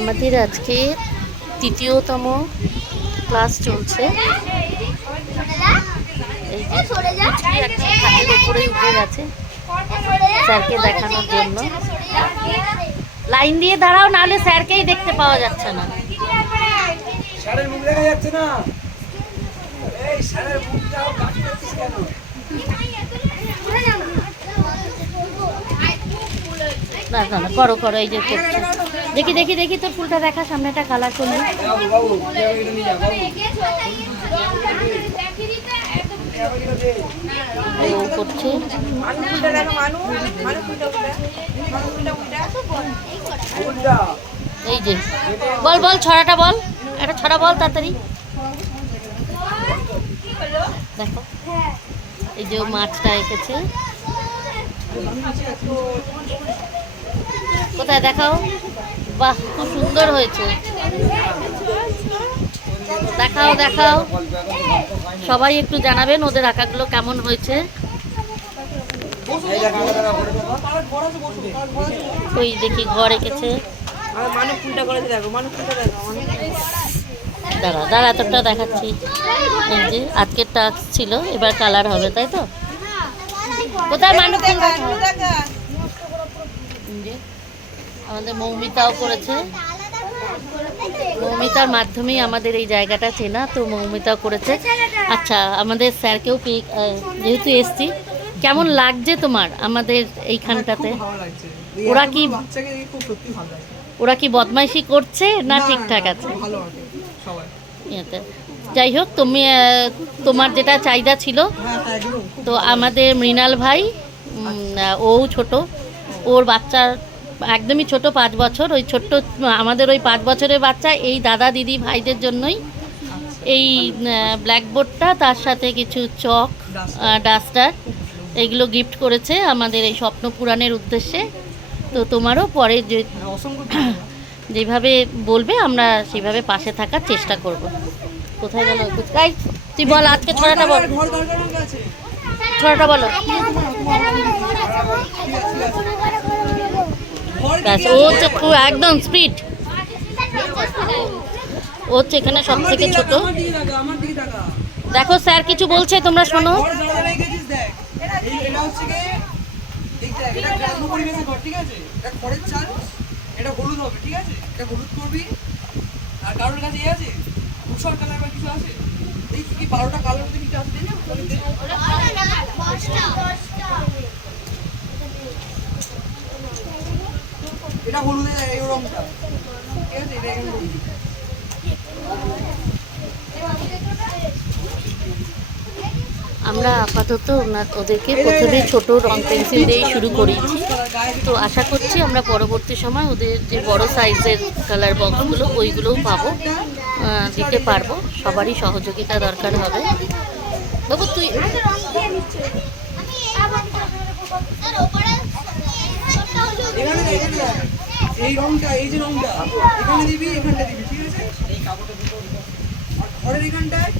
আমাদের আজকে তৃতীয়তম ক্লাস চলছে। এই যে হাতের উপরেই উঠে গেছে স্যারকে দেখানোর জন্য। লাইন দিয়ে দাঁড়াও, নাহলে স্যারকেই দেখতে পাওয়া যাচ্ছে না। না না না, করো করো, এই যে করছো। দেখি দেখি দেখি তোর ফুলটা দেখা, সামনেটা কালার করলি। ও করছে। এই যে বল বল, ছড়াটা বল, একটা ছড়া বল তাড়াতাড়ি। দেখো এই যে মাছটা এঁকেছে, কোথায় দেখাও। বাহ, খুব সুন্দর হয়েছে। দেখাও দেখাও, সবাই একটু জানাবেন ওদের আঁকাগুলো কেমন হয়েছে। ওই দেখি ঘর এঁকেছে। দাঁড়া দাঁড়া, তোরটা দেখাচ্ছি। এই যে আজকের টাস্ক ছিল, এবার কালার হবে, তাই তো? কোথায় মানুষ? আমাদের মৌমিতাও করেছে। মৌমিতার মাধ্যমেই আমাদের এই জায়গাটা চেনা, তো মৌমিতাও করেছে। আচ্ছা, আমাদের স্যারকেও যেহেতু এসছি, কেমন লাগছে তোমার আমাদের এইখানটাতে? ওরা কি বদমাইশি করছে না ঠিকঠাক আছে? যাই হোক, তুমি তোমার যেটা চাহিদা ছিল, তো আমাদের মৃণাল ভাই, ও ছোট, ওর বাচ্চার একদমই ছোট, 5 বছর। ওই ছোট্ট আমাদের ওই 5 বছরের বাচ্চা এই দাদা দিদি ভাইদের জন্যই এই ব্ল্যাকবোর্ডটা, তার সাথে কিছু চক, ডাস্টার, এইগুলো গিফট করেছে আমাদের এই স্বপ্ন পূরণের উদ্দেশ্যে। তো তোমারও পরে যেভাবে বলবে আমরা সেভাবে পাশে থাকার চেষ্টা করব। কোথায় গেল? তাই তুই বল, আজকে ছড়াটা বল, ছড়াটা বলো। ও হচ্ছে একদম স্পিড, ও হচ্ছে এখানে সব থেকে ছোট। দেখো স্যার কিছু বলছে, তোমরা শোনো। এটা হলুদ হবে, ঠিক আছে? এটা হলুদ করবি। আর কারোর কাছে আছে ধূসর কালার বা কিছু আছে? এই কি 12টা কালার মধ্যে কিছু আছে? এটা হলুদের এই রংটা, ঠিক আছে? এটা এখানে আমরা আপাতত ওদেরকে প্রথমে ছোট রং পেন্সিল দিয়েই শুরু করেছি। তো আশা করছি আমরা পরবর্তী সময় ওদের যে বড় সাইজের কালার বক্সগুলো, ওইগুলোও পাবো, দিতে পারবো। সবারই সহযোগিতা দরকার হবে। বাবু তুই এই রংটা, এই যে রংটা এখানে দিবি, এখানটা দিবি, ঠিক আছে? এই কাপড়টা ঘরের এখানটায়